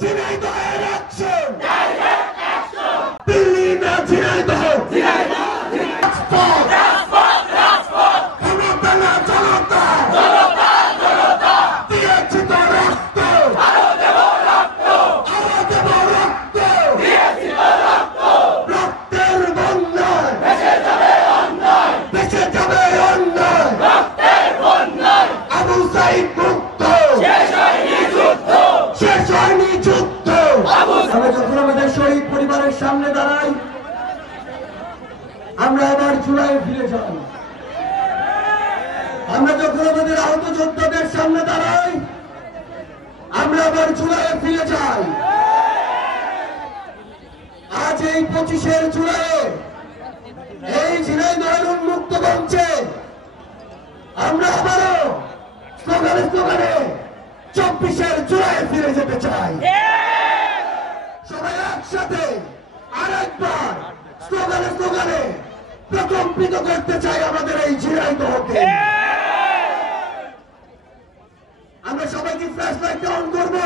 ঝিনাইদহের অ্যাকশন দিল্লি না ঝিনাইদহ ক্ষমতা না জনতা দিয়েছি তো রক্ত আরো দেব রক্ত রক্তের বন্যায় বেঁচে যাবে অন্যায় আবু সাইদ মুক্ত শেষ হয়নি যুদ্ধ। আমরা যখন আমাদের শহীদ পরিবারের সামনে দাঁড়াই, আমরা আবার জুলাইয়ে ফিরে যাই। আমরা যখন আমাদের আহত যোদ্ধাদের সামনে দাঁড়াই, আমরা আবার জুলাইয়ে ফিরে যাই। আজ এই 25 জুলাই এই ঝিনাইদহের উন্মুক্ত মঞ্চে আমরা আবারও স্লোগানে 24 জুলাই ফিরে যেতে চাই। সবাই একসাথে আরেকবার স্লোগানে প্রকম্পিত করতে চাই আমাদের এই ঝিনাইদহকে। আমরা সবাই কি ফ্ল্যাশ লাইট অন করবো?